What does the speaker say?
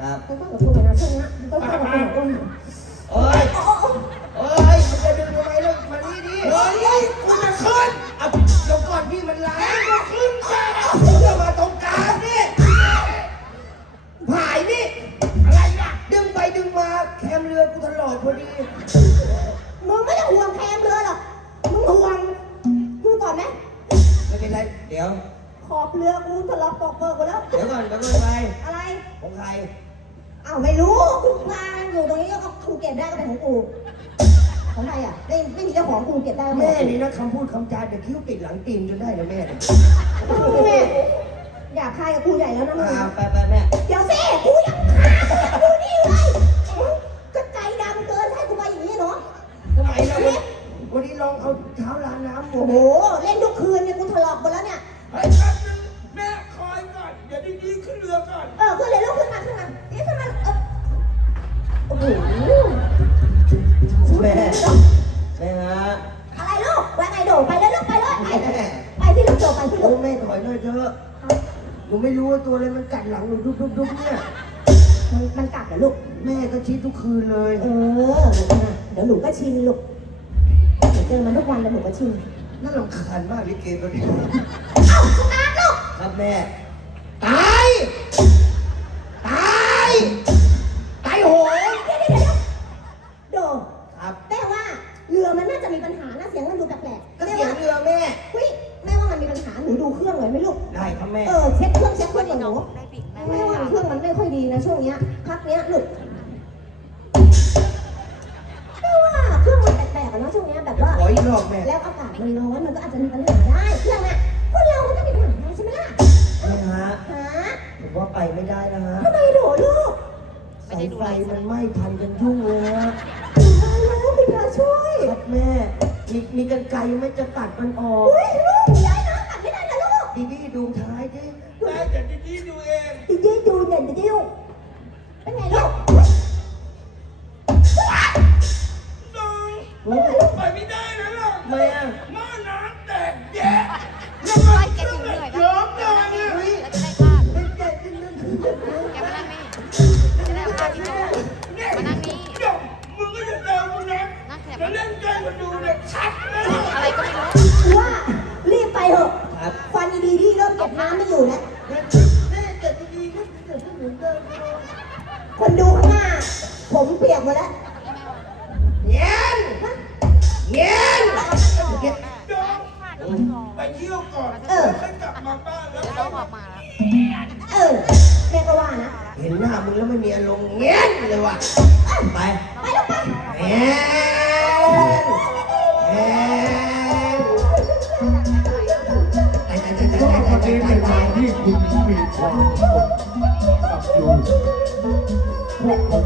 ครับต้องกับกูหน่อยนะช่วงนี้ต้องกับกูหน่อยอุ้มเอ้ยเอ้ยมันจะดึงทำไมลูกมานี่ดิเฮ้ยกูจะขึ้นเอาเดี๋ยวก่อนพี่มันแรงก็ขึ้นจ้าจะมาตรงกลางนี่ผายนี่อะไรล่ะดึงไปดึงมาแคมเรือกูถลอกพอดีมึงไม่ต้องห่วงแคมเรือหรอกมึงห่วงกูก่อนไหมไม่เป็นไรเดี๋ยว ขอบเรือกูทะเลาะปอกเปิดกูแล้ว เดี๋ยวก่อนเดี๋ยวก่อนไปอะไร ของใครอ้าวไม่รู้กูวางอยู่ตรงนี้ก็กูเก็บได้ก็เป็นของกูของใครอะไม่ไม่มีเจ้าของกูเก็บได้ก็แม่เป็นของกู นี่นะคำพูดคำจาเดี๋ยวคิ้วติดหลังตีนจนได้นะแม่เนี่ยแม่อยากคายกับกูใหญ่แล้วนะมึงอ่าไปไปแม่เดี๋ยวสิกูยังคายกับกูนี่เลยมึงก็ใจดำเกินให้กูมาอย่างนี้เนาะทำไมเราวันวันนี้ลองเอาเท้าล้างน้ำโอ้โห เล่นทุกคืนเนี่ยกู อ้ลูกแม่ถอยหน่อยเถอะหนูไม่รู้ว่าตัวอะไรมันกัดหลังหนูดุ๊บดุ๊บดุ๊บเนี่ยมันมันกัดเหรอลูก แม่ก็ชี้ทุกคืนเลยเออเดี๋ยวหนูก็ชินลูกเดี๋ยวเจอมันทุกวันแล้วหนูก็ชินน่ารำคาญมากลิเกตัวนี้เอ้าสตาร์ทลูกครับแม่ตายตายตายโหงเดี๋ยวเดี๋ยวเดี๋ยวโดดครับแม่ว่าเรือมันน่าจะมีปัญหานะเสียงมันดูแปลกๆก็แม่เสียงว่าเรือแม่เฮ้ยแม่ว่า มันมีปัญหาหนูดูเครื่องเลยไหมลูก ได้ครับแม่ เออเช็คเครื่องเช็คเครื่องกับหนูได้ปิ่งได้แม่ว่าเครื่องมันไม่ค่อยดีนะช่วงเนี้ยพักเนี้ยลูกแม่ว่าเครื่องมันแปลกๆอะเนาะช่วงเนี้ยแบบว่า ขออีกรอบแม่ แล้วอากาศมันร้อนมันก็อาจจะมีปัญหาได้เครื่องอะคนเรามันก็มีปัญหาได้ใช่ไหมล่ะแม่ฮะ ฮะผมว่าไปไม่ได้นะฮะทำไมโดดลูกสายไฟมันไหม้พันกันยุ่งเลยฮะตายแล้วปิดาช่วย ครับแม่ มีมีกันไกลไหม่จะตัดมันออก อุ้ยลู หม้อน้ำแตกแยะแล้วมันเครื่องแบบเยิ้มเลยเนี่ยเฮ้ยแล้วจะได้ภาพเป็นแกขึ้นเรื่องขึ้นเรื่องขึ้นแกมานั่งนี่จะได้ภาพที่โต๊ะมานั่งนี่เดี๋ยวมึงก็จะเดินมึงนะนั่งแคบจะเล่นใกล้มาดูเนี่ยชัดเลย อะไรก็ไม่รู้ว่ารีบไปเถอะครับฟันดีดีเริ่มเก็บน้ำไม่อยู่แล้วแม่เกิดดีๆก็เกิดขึ้นเหมือนเดิมคนดูข้างหน้า ผมเปียกหมดแล้ว เห็นหน้ามึงแล้วไม่มีอารมณ์เงี้ยนเลยว่ะไปไปลูกไปเงี้ยนเงี้ยนก็วันนี้เป็นวันที่คุณมีความสุขกับอยู่พวกผม